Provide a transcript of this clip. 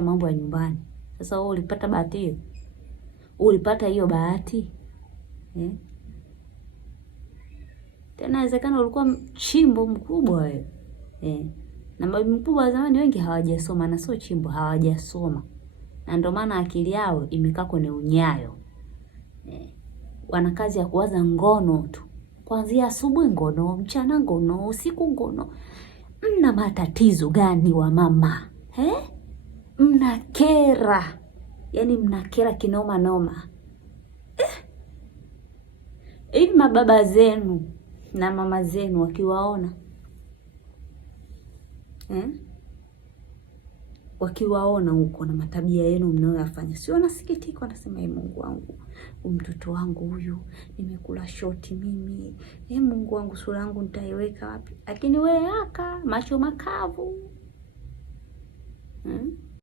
mambo ya nyumbani. Sasa wewe ulipata bahati hiyo? Ulipata hiyo bahati? Tena inawezekana ulikuwa chimbo mkubwa wewe. Na mabibi mkubwa wa zamani wengi hawajasoma, na sio chimbo, hawajasoma. Na ndio maana akili yao imekaa kwenye unyayo. Wana kazi ya kuwaza ngono tu. Kuanzia asubuhi ngono, mchana ngono, usiku ngono. Mna matatizo gani wa mama? Mnakera. Yaani mnakera kinoma noma. Hivi mababa zenu na mama zenu wakiwaona, wakiwaona huko na matabia yenu mnayoyafanya, sio wanasikitika, wanasema Mungu wangu, mtoto wangu huyu nimekula shoti mimi. Mungu wangu, sura yangu nitaiweka wapi? Lakini wewe macho makavu.